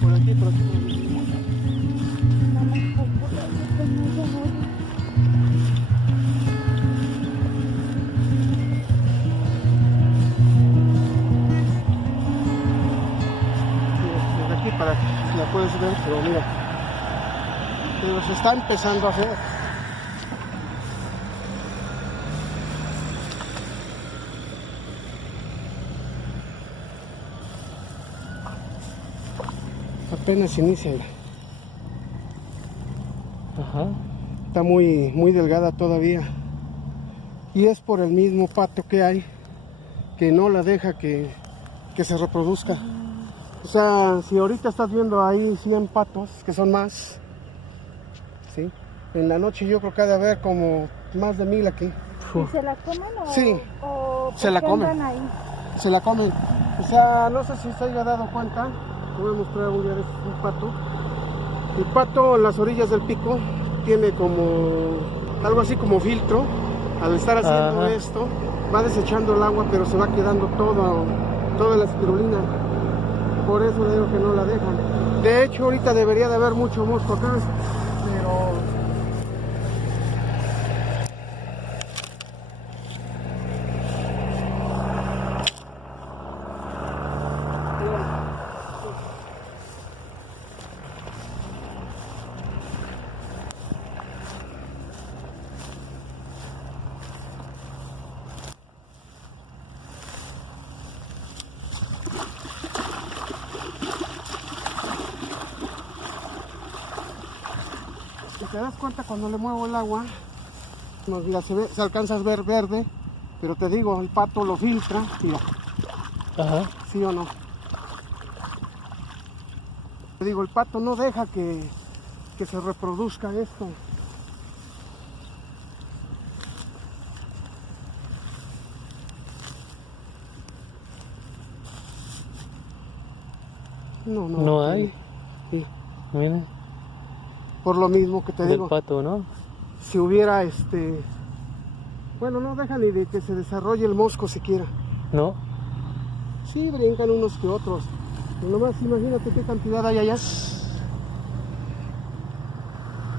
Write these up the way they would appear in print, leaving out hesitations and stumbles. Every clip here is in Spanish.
Por aquí, por aquí, por aquí. Desde aquí para que la puedes ver, pero mira, pero se está empezando a hacer. Apenas inicia. Ajá. Está muy delgada todavía. Y es por el mismo pato que hay, que no la deja que se reproduzca. O sea, si ahorita estás viendo ahí 100 patos, que son más, ¿sí? En la noche yo creo que ha de haber como más de 1000 aquí. ¿Y se la comen o, Sí, o por se la qué comen. andan ahí? Se la comen. O sea, no sé si se haya dado cuenta, te voy a mostrar un día de un pato. El pato en las orillas del pico tiene como algo así como filtro. Al estar haciendo Ajá. esto, va desechando el agua, pero se va quedando toda la espirulina. Por eso digo que no la dejan. De hecho, ahorita debería de haber mucho mosco acá, pero si te das cuenta cuando le muevo el agua, mira, se alcanza a ver verde, pero te digo, el pato lo filtra, mira, Ajá. ¿sí o no? Te digo, el pato no deja que se reproduzca esto. No hay. Sí. Miren, Por lo mismo que te del digo, pato, ¿no? si hubiera bueno, no deja ni de que se desarrolle el mosco siquiera. No. Sí, brincan unos que otros. Pero nomás imagínate qué cantidad hay allá.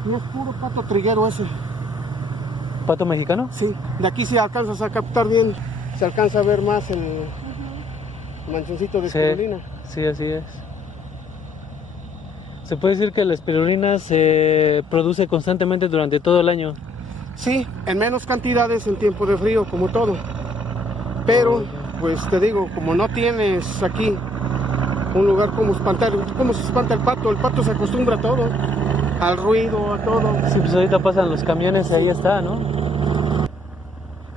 Y es puro pato triguero ese. ¿Pato mexicano? Sí, de aquí si alcanzas a captar bien, se alcanza a ver más el manchoncito de Sí, espirulina. sí, así es. Se puede decir que la espirulina se produce constantemente durante todo el año. Sí, en menos cantidades en tiempo de frío, como todo. Pero, pues te digo, como no tienes aquí un lugar como espantar, ¿cómo se espanta el pato? El pato se acostumbra a todo, al ruido, a todo. Sí, pues ahorita pasan los camiones y ahí está, ¿no?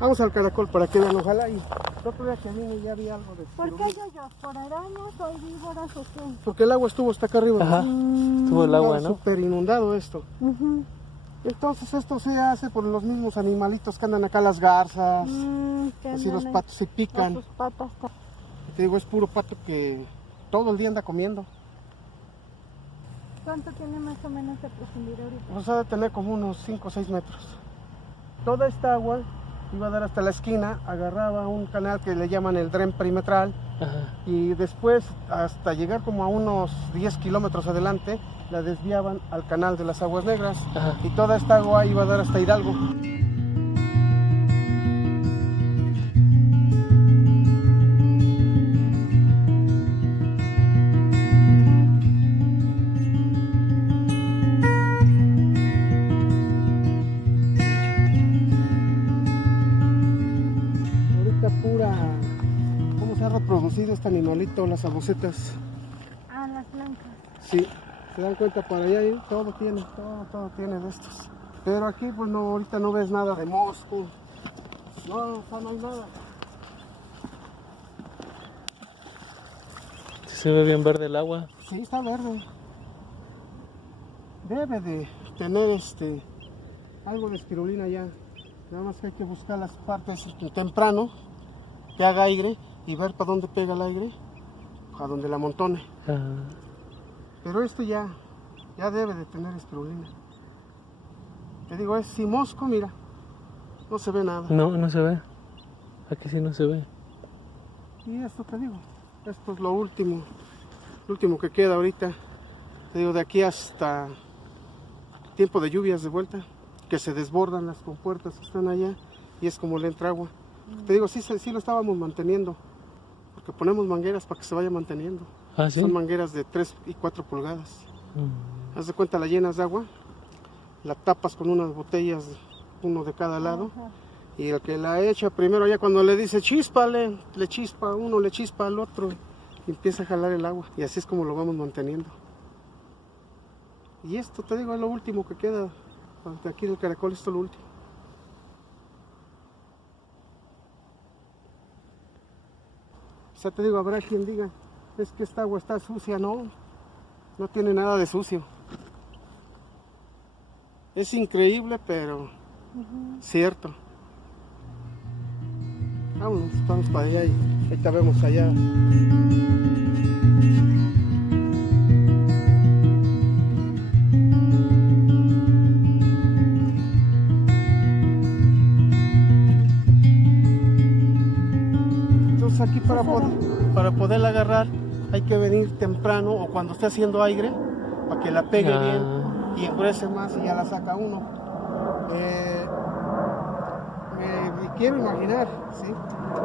Vamos al caracol para que vean, ojalá. Y el otro día que vine ya vi algo de ¿Por qué espirulina. hay hoyos? ¿Por arañas o hay víboras o qué? Porque el agua estuvo hasta acá arriba. Ajá. Estuvo el agua, ¿no? Súper inundado esto. Ujú. Entonces esto se hace por los mismos animalitos que andan acá, las garzas, Que así los andan patos se ahí, pican. sus patas. Te digo, es puro pato que todo el día anda comiendo. ¿Cuánto tiene más o menos de profundidad ahorita? Pues ha de tener como unos 5 o 6 metros. Toda esta agua iba a dar hasta la esquina, agarraba un canal que le llaman el dren perimetral Ajá. y después hasta llegar como a unos 10 kilómetros adelante la desviaban al canal de las Aguas Negras. Ajá. Y toda esta agua iba a dar hasta Hidalgo. Ahorita pura, ¿cómo se ha reproducido este animalito, las abucetas? Ah, las blancas. Sí, se dan cuenta por allá, ¿eh? Todo tiene de estos. Pero aquí pues no, ahorita no ves nada de mosco. No, o sea, no hay nada. Se ve bien verde el agua. Sí, está verde. Debe de tener algo de espirulina ya. Nada más que hay que buscar las partes temprano, que haga aire y ver para dónde pega el aire, a donde la amontone. Ajá. Pero esto ya debe de tener espirulina. Te digo, es si mosco, mira, no se ve nada. No, no se ve. Aquí sí no se ve. Y esto te digo, esto es lo último que queda ahorita. Te digo, de aquí hasta tiempo de lluvias de vuelta, que se desbordan las compuertas que están allá y es como le entra agua. Te digo, sí lo estábamos manteniendo, porque ponemos mangueras para que se vaya manteniendo. Ah, ¿sí? Son mangueras de 3 y 4 pulgadas. Mm. Haz de cuenta, la llenas de agua, la tapas con unas botellas, uno de cada lado, Ajá. y el que la echa primero, ya cuando le dice chíspale, le chispa a uno, le chispa al otro, y empieza a jalar el agua, y así es como lo vamos manteniendo. Y esto, te digo, es lo último que queda de aquí del caracol, esto es lo último. O sea, te digo, habrá quien diga, es que esta agua está sucia. No, no tiene nada de sucio. Es increíble, pero cierto. Vamos para allá y ahorita vemos allá. Entonces aquí para poderla agarrar hay que venir temprano o cuando esté haciendo aire para que la pegue bien y engruese más y ya la saca uno. Me quiero imaginar, ¿sí?,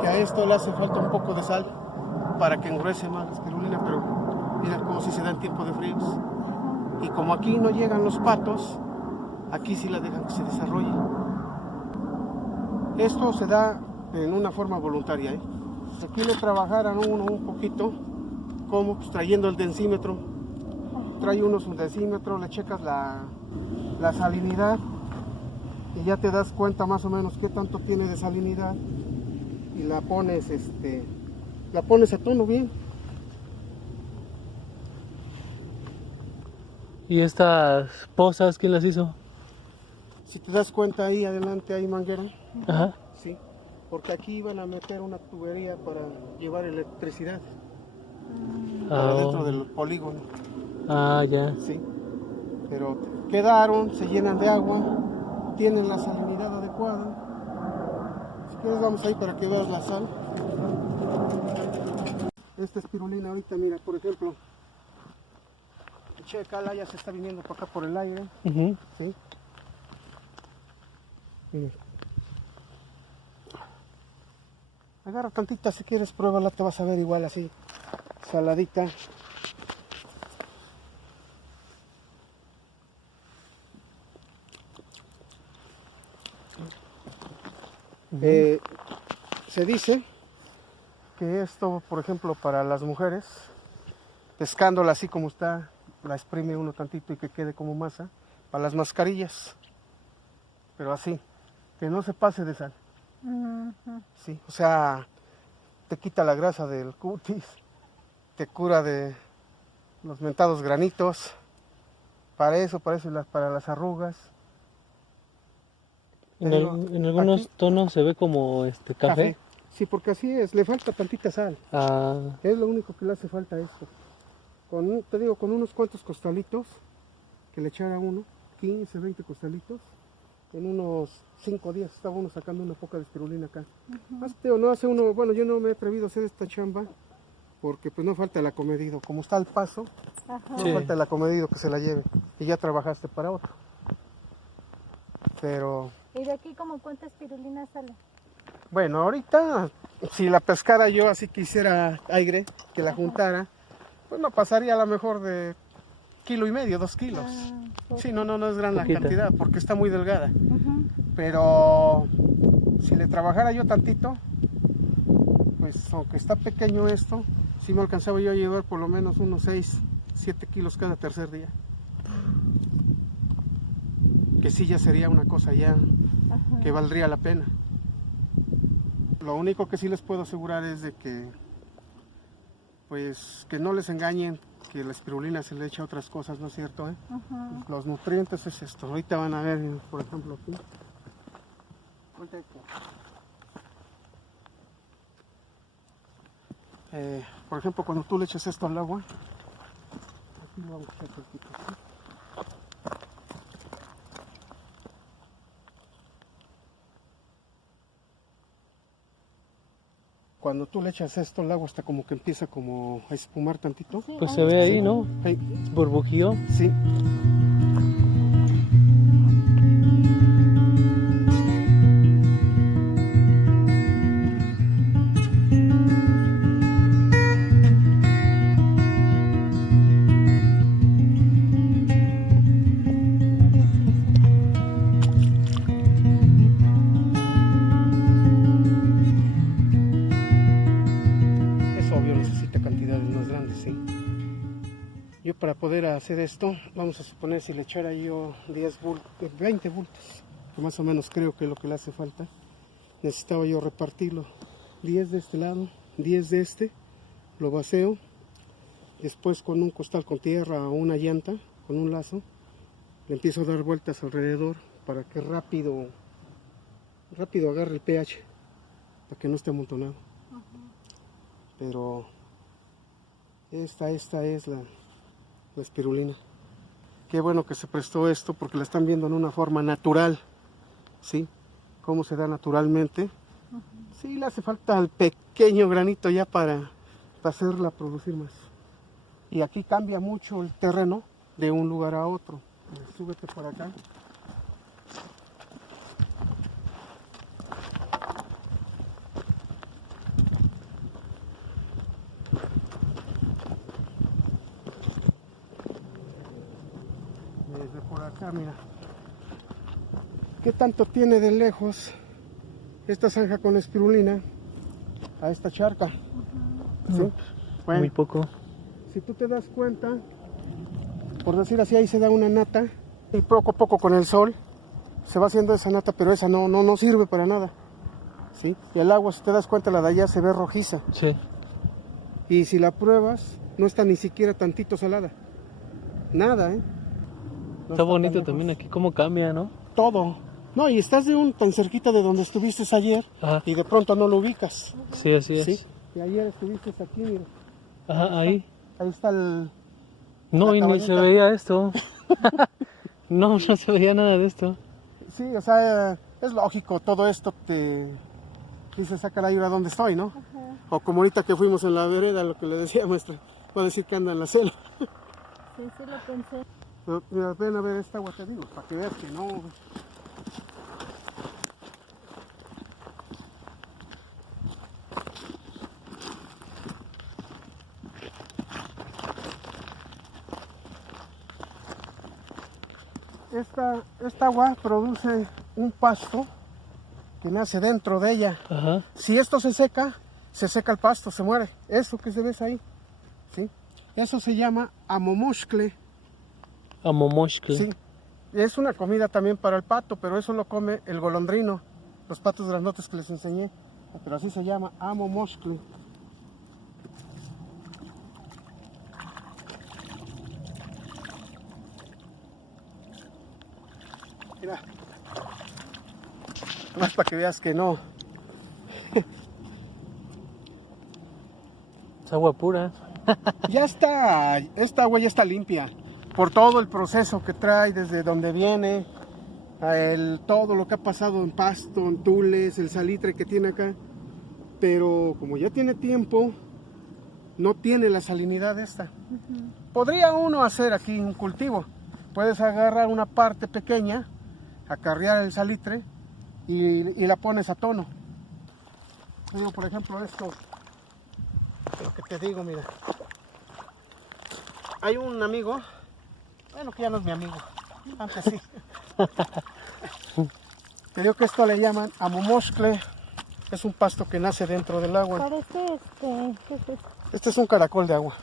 que a esto le hace falta un poco de sal para que engruese más la espirulina, pero mira como si se da en tiempo de fríos. Y como aquí no llegan los patos, aquí sí la dejan que se desarrolle. Esto se da en una forma voluntaria, ¿eh? Si aquí le trabajaran uno un poquito, como pues, trayendo el densímetro, trae uno su densímetro, le checas la salinidad y ya te das cuenta más o menos qué tanto tiene de salinidad y la pones a tono bien. ¿Y estas pozas quién las hizo? Si te das cuenta ahí adelante hay manguera, Ajá. sí, porque aquí iban a meter una tubería para llevar electricidad para dentro del polígono. Ah, ya. Sí, pero quedaron, se llenan de agua, tienen la salinidad adecuada. Si quieres vamos ahí para que veas la sal. Esta espirulina ahorita, mira, por ejemplo, chécala, ya se está viniendo para acá por el aire, Ujú. ¿sí? Mira. Agarra tantita si quieres, pruébala, te vas a ver igual así, saladita. Se dice que esto, por ejemplo, para las mujeres, pescándola así como está, la exprime uno tantito y que quede como masa, para las mascarillas, pero así, que no se pase de sal. Sí, o sea, te quita la grasa del cutis, te cura de los mentados granitos, para las arrugas. En algunos Aquí, tonos se ve como café. Sí, porque así es, le falta tantita sal. Ah, Es lo único que le hace falta a esto. Te digo, con unos cuantos costalitos, que le echara uno, 15, 20 costalitos, en unos 5 días estaba uno sacando una poca de espirulina acá. Más, te digo, no hace uno, bueno, yo no me he atrevido a hacer esta chamba, porque pues no falta el acomedido. Como está el paso, no Sí. falta el acomedido que se la lleve. Y ya trabajaste para otro. Pero, ¿Y de aquí como cuánta espirulina sale? bueno, ahorita, si la pescara yo así que hiciera aire, que la juntara, pues no pasaría a lo mejor de 1,5 kilos, 2 kilos. Sí, no es gran la Poquita. cantidad, porque está muy delgada. Pero si le trabajara yo tantito, pues aunque está pequeño esto, sí me alcanzaba yo a llevar por lo menos unos 6, 7 kilos cada tercer día. Que sí ya sería una cosa ya que valdría la pena. Lo único que sí les puedo asegurar es de que, pues, que no les engañen, que la espirulina se le echa otras cosas, ¿no es cierto? Los nutrientes es esto. Ahorita van a ver, por ejemplo, aquí. Por ejemplo, cuando tú le echas esto al agua, aquí lo vamos a echar poquito, ¿sí? cuando tú le echas esto, el agua hasta como que empieza como a espumar tantito. Sí, Pues ah, se ve ahí, Sí. ¿no? Ahí, Burbujeó. sí. Es obvio, necesita cantidades más grandes, sí. Yo para poder hacer esto, vamos a suponer si le echara yo 10 bultos, 20 bultos, que más o menos creo que es lo que le hace falta, necesitaba yo repartirlo. 10 de este lado, 10 de este, lo vacío, después con un costal con tierra o una llanta, con un lazo, le empiezo a dar vueltas alrededor para que rápido agarre el pH, para que no esté amontonado. Pero esta es la espirulina. Qué bueno que se prestó esto porque la están viendo en una forma natural, ¿sí? Cómo se da naturalmente. Sí, le hace falta el pequeño granito ya para hacerla producir más. Y aquí cambia mucho el terreno de un lugar a otro. Súbete por acá. Desde por acá, mira. ¿Qué tanto tiene de lejos esta zanja con espirulina a esta charca? ¿Sí? Bueno, Muy poco. si tú te das cuenta, por decir así, ahí se da una nata y poco a poco con el sol se va haciendo esa nata, pero esa no sirve para nada. ¿Sí? Y el agua, si te das cuenta, la de allá se ve rojiza. Sí. Y si la pruebas, no está ni siquiera tantito salada. Nada, ¿eh? No Está tan bonito lejos. también aquí cómo cambia, ¿no? Todo. No, y estás tan cerquita de donde estuviste ayer Ajá. y de pronto no lo ubicas. Sí, así es. ¿Sí? Y ayer estuviste aquí, mira. Ajá, ahí. Ahí está el... No, La y ni cabañita. se veía esto. No se veía nada de esto. Sí, o sea, es lógico, todo esto te dice, saca la ayuda donde estoy, ¿no? O como ahorita que fuimos en la vereda, lo que le decía maestra, va a decir que anda en la selva. sí, sí lo pensé. Pero mira, ven a ver esta agua, te digo, para que veas que no... Esta agua produce un pasto que nace dentro de ella. Ajá. Si esto se seca el pasto, se muere. Eso que se ves ahí, ¿sí? Eso se llama amomoshcle, Amomoshcle. ¿sí? Es una comida también para el pato, pero eso lo come el golondrino, los patos grandotes que les enseñé. Pero así se llama amomoshcle. Mira, más para que veas que no. Es agua pura. Ya está, esta agua ya está limpia por todo el proceso que trae desde donde viene, todo lo que ha pasado en pasto, en tules, el salitre que tiene acá. Pero como ya tiene tiempo, no tiene la salinidad esta. Podría uno hacer aquí un cultivo. Puedes agarrar una parte pequeña, acarrear el salitre y la pones a tono. Digo, por ejemplo, esto, lo que te digo, mira. Hay un amigo, bueno, que ya no es mi amigo, antes sí. Te digo que esto le llaman amomoshcle, es un pasto que nace dentro del agua. Parece ¿qué es esto? Este es un caracol de agua,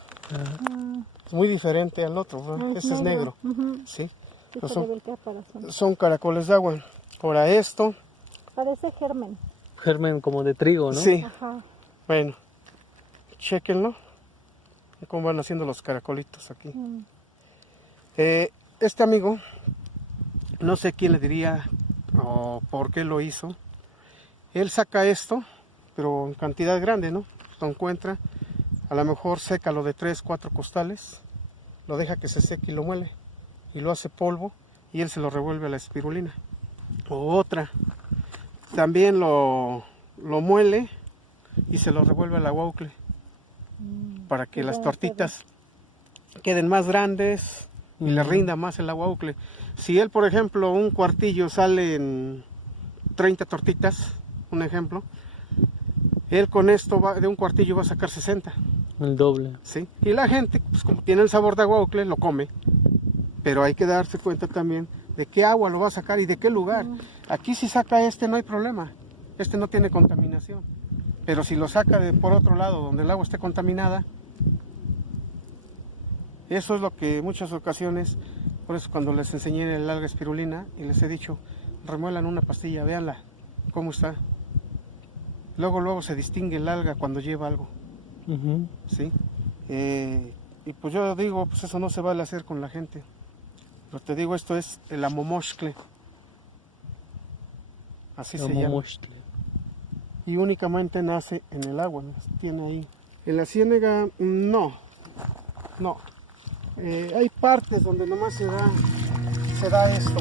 Mm, es muy diferente al otro, ¿no? Ese es negro, Ujú. ¿sí? Sí, No se le ve el caparazón. Son caracoles de agua. Ahora esto, Parece germen. Germen como de trigo, ¿no? sí, Ajá. bueno, chéquenlo, cómo van haciendo los caracolitos aquí. Mm. Este amigo, no sé quién le diría o por qué lo hizo. Él saca esto, pero en cantidad grande, ¿no? Lo encuentra, a lo mejor seca lo de 3, 4 costales, lo deja que se seque y lo muele, y lo hace polvo, y él se lo revuelve a la espirulina. O otra, también lo muele, y se lo revuelve al aguaucle para que Y las luego tortitas queden más grandes y le rinda más el aguaucle. Si él, por ejemplo, un cuartillo sale en 30 tortitas, un ejemplo, él con esto de un cuartillo va a sacar 60. El doble. ¿Sí? Y la gente, pues como tiene el sabor de aguaucle, lo come. Pero hay que darse cuenta también de qué agua lo va a sacar y de qué lugar. Aquí si saca este no hay problema. Este no tiene contaminación. Pero si lo saca de por otro lado, donde el agua esté contaminada, eso es lo que muchas ocasiones, por eso cuando les enseñé el alga espirulina y les he dicho, remuelan una pastilla, véanla, cómo está. Luego se distingue el alga cuando lleva algo. Ujú. ¿Sí? Y pues yo digo, pues eso no se vale hacer con la gente. Pero te digo, esto es el amomoxcle. Así se llama. Amomoxtle. Y únicamente nace en el agua, ¿no? Tiene ahí. En la ciénaga, no. Hay partes donde nomás se da esto.